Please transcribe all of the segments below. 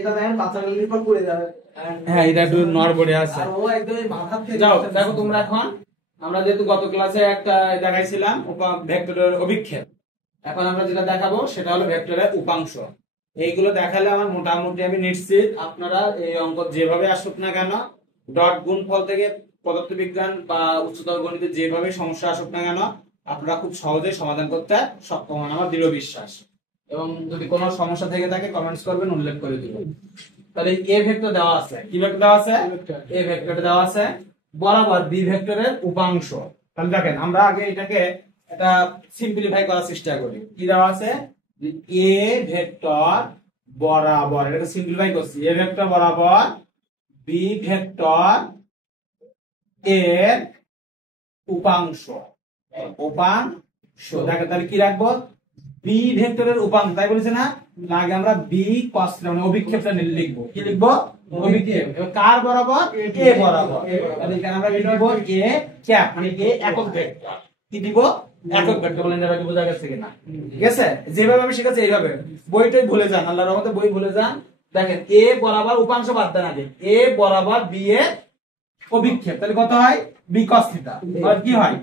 এটা দেখেন বাচ্চাগুলোর উপর পড়ে যাবে। হ্যাঁ, এটা একটু নড়বড়ে আছে। আর ও একদমই মাথা থেকে যাও দেখো তোমরা এখন, আমরা যেহেতু গত ক্লাসে একটা দেখাইছিলাম ভেক্টরের অভিক্ষেপ, এখন আমরা যেটা দেখাবো সেটা হলো ভেক্টরের উপাংশ। এইগুলো দেখালে আমার মোটামুটি আমি নিশ্চিত আপনারা এই অঙ্ক যেভাবে আসুক না কেন, ডট গুণফল থেকে পদার্থবিজ্ঞান বা উচ্চতর গণিতে যেভাবে সমস্যা আসুক না কেন, আপনারা খুব সহজেই সমাধান করতে সক্ষম হন, আমার দৃঢ় বিশ্বাস। এবং যদি কোনো সমস্যা থেকে থাকে কমেন্টস করবেন, উল্লেখ করে দিবেন। তাহলে এ ভেক্টর দেওয়া আছে, কি ভেক্টর দেওয়া আছে? এ ভেক্টর দেওয়া আছে বরাবর বি ভেক্টরের উপাংশ। তাহলে দেখেন আমরা আগে এটাকে এটা সিম্পলিফাই করার চেষ্টা করি। কি দেওয়া আছে? এ ভেক্টর বরাবর, এটাকে সিম্পলিফাই করছি, এ ভেক্টর বরাবর বি ভেক্টর এর উপাংশ। দেখেন তাহলে কি রাখবো? বি ভেক্টরের উপাংশ, তাই বলেছে না? আগে আমরা বি cos মানে অভিক্ষেপটা লিখবো। কি লিখবো? অভিক্ষেপ। এবার কার বরাবর? এ বরাবর। তাহলে এখানে আমরা লিখবো এ ক্যাপ, মানে এ একক ভেক্টর। কি দিব? একক ভেক্টর। বলেন এবার কি বোঝা গেছে কিনা? ঠিক আছে? যেভাবে আমি শিখাচ্ছি এইভাবে, বইটাই ভুলে যান, আল্লাহর রহমতে বই ভুলে যান। দেখেন এ বরাবর উপাংশ বাদ দেন আগে, এ বরাবর বি এর অভিক্ষেপ, তাহলে কত হয়? B cos theta. আর কি হয়?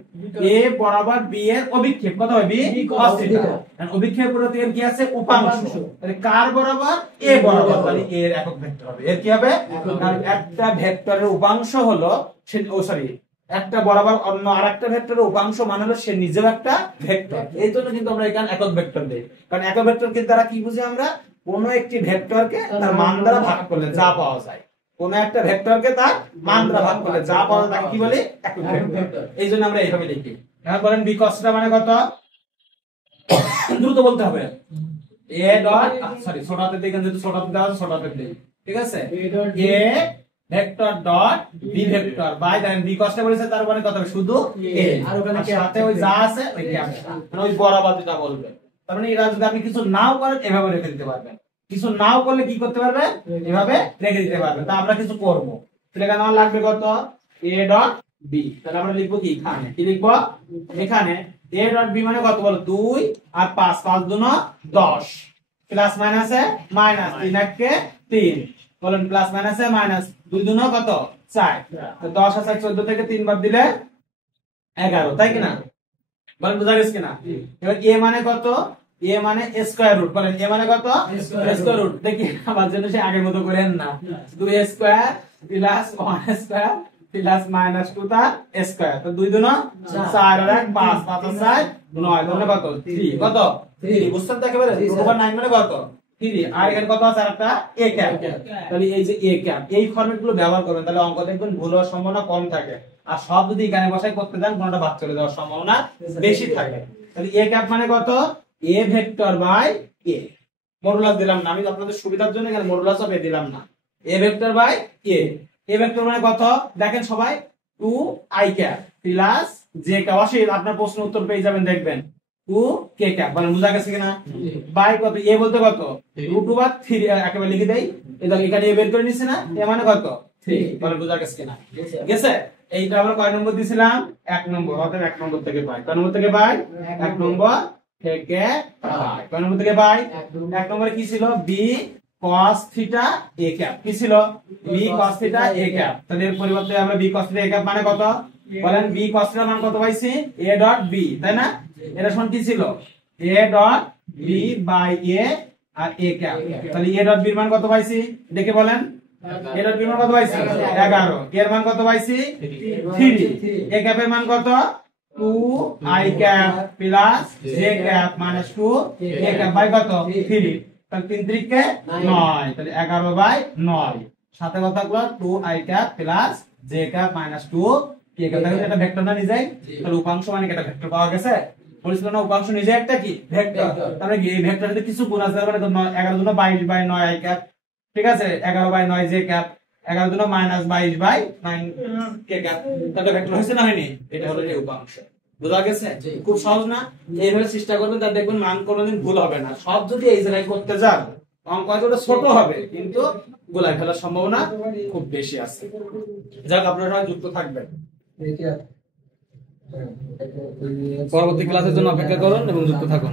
এ বরাবর বি এর অভিক্ষেপ কত হয়? B cos theta. আর অভিক্ষেপ প্রতি এর কি আছে? উপাংশ। তাহলে কার বরাবর? এ বরাবর, তাহলে এ এর একক ভেক্টর হবে। এর কি হবে? কারণ একটা ভেক্টরের উপাংশ হলো একটা বরাবর অন্য আরেকটা ভেক্টরের উপাংশ মানে হলো সে নিজেও একটা ভেক্টর। এই জন্য কিন্তু আমরা এখানে একক ভেক্টর দেই, কারণ একক ভেক্টরকে দ্বারা কি বুঝি আমরা? কোনো একটি ভেক্টরকে তার মান দ্বারা ভাগ করলে যা পাওয়া যায়, কোন একটা ভেক্টরকে তার মান দ্বারা ভাগ করলে যা পাওয়া যায় তাকে কি বলে? একক ভেক্টর। এই জন্য আমরা এইভাবে লিখি। এখন বলেন বি cos থিটা মানে কত? দ্রুত বলতে হবে। এ ডট সরি ছোট হাতে দেখেন, যেহেতু ছোট হাতে দেওয়া আছে ছোট হাতে দেই, ঠিক আছে? A vector dot B vector by then B cos theta বলেছে, তার মানে কত হবে? শুধু এ, আর ওখানে সাথে ওই যা আছে ওই ক্যাপটা, মানে ওই বরাবর যেটা বলবে। তার মানে এরা যদি আপনি কিছু নাও করেন এভাবে রেখে দিতে পারবেন, কিছু নাও করলে কি করতে পারবে? এভাবে রেখে দিতে পারবে। তা আমরা কিছু করব, তাহলে এখানে আমার লাগবে কত? A dot B. তাহলে আমরা লিখবো কি এখানে? কি লিখবো? এখানে এ ডট বি মানে কত বলো? 2 আর 5, 5 দুনো 10, প্লাস মাইনাসে মাইনাস, 3 একে 3, বলেন প্লাস মাইনাসে মাইনাস, 2 দুনো কত? 4। তো 10 আর 4 14 থেকে 3 বাদ দিলে 11, তাই কিনা? বলেন বোঝা গেছে কিনা? এবার এ মানে কত? এ মানে স্কয়ার রুট। বলেন এ মানে কত? Square root. দেখি আবার যেন সে আগের মতো করেন না, 2 square plus 1 square plus minus 2 তার স্কয়ার। তো 2 দুনো 4 আর 1 5, 5 আর 4 9, তাহলে কত? 3। কত? 3। বুঝছেন তো একেবারে? রুট ওভার 9 মানে কত? 3। আর এখানে কত আছে? আরেকটা এ ক্যাপ। তাহলে এই যে এ ক্যাপ, এই ফরম্যাট গুলো ব্যবহার করবেন, তাহলে অঙ্ক দেখবেন ভুল হওয়ার সম্ভাবনা কম থাকে। আর সব যদি এখানে বসাই করতে যান কোনটা বাদ চলে যাওয়ার সম্ভাবনা বেশি থাকে। তাহলে এ ক্যাপ মানে কত? A vector by A. Modulus দিলাম না, আমি আপনাদের সুবিধার জন্য এখানে মডুলাস অফ এ দিলাম না। A vector by A. A vector মানে কত? দেখেন সবাই, 2 i cap plus J cap. অবশ্যই আপনার প্রশ্ন উত্তর পেয়ে যাবেন, দেখবেন 2 কে ক্যাপ। মানে বুঝা গেছে কিনা? বাই কত? এ বলতে কত? √3 একেবারে লিখে দেই। এই দেখো এখানে এ বের করে নিছে না? এ মানে কত? 3। মানে বুঝা গেছে কিনা? গেছে? এইটা আমরা কয় নম্বর দিছিলাম? 1 নম্বর। অতএব 1 নম্বর থেকে পাই। কয় নম্বর থেকে পাই? 1 নম্বর থেকে পাই। কয় নম্বর থেকে পাই? 1 নম্বরে কি ছিল? B cos theta a cap. কি ছিল? B cos theta a cap. তাহলে এর পরিবর্তে আমরা B cos theta a cap মানে কত? বলেন বি cos থিটা মান কত পাইছি? a ডট b, তাই না? এটা সমান কি ছিল? a dot b by a আর a ক্যাপ। তাহলে a ডট b এর মান কত পাইছি? দেখে বলেন। a ডট b এর মান কত পাইছি? 11। এর মান কত পাইছি? 3। a ক্যাপ এর মান কত? 2 i cap plus j cap minus 2 a cap by কত? 3। তাহলে 3 3 9, তাহলে 11 বাই 9। সাথে কত থাকলো? 2 i cap plus j cap minus 2 k cap. তাহলে এটা ভেক্টর না নিজেই? তাহলে উপাংশ মানে কি? এটা ভেক্টর পাওয়া গেছে। বলেছিল না উপাংশ নিজে একটা কি? ভেক্টর। তাহলে এই ভেক্টরের সাথে কিছু গুণ আছে, মানে 11 দুনো 22 বাই 9 i ক্যাপ, ঠিক আছে? 11 বাই 9 j ক্যাপ, 11 দুনো মাইনাস 22 বাই 9 k ক্যাপ। তাহলে ভেক্টর হইছে না হয়নি? এটা হলো এই উপাংশ। বুঝা গেছে? খুব সহজ না? এইভাবে চেষ্টা করবেন, তাহলে দেখবেন মান কোনোদিন ভুল হবে না। সব যদি এই জায়গায় করতে যান অঙ্ক হয়তো ছোট হবে, কিন্তু গোলাই ফেলার সম্ভাবনা খুব বেশি আছে। যাক, আপনারা সবাই যুক্ত থাকবেন। পরবর্তী ক্লাসের জন্য অপেক্ষা করুন এবং যুক্ত থাকুন।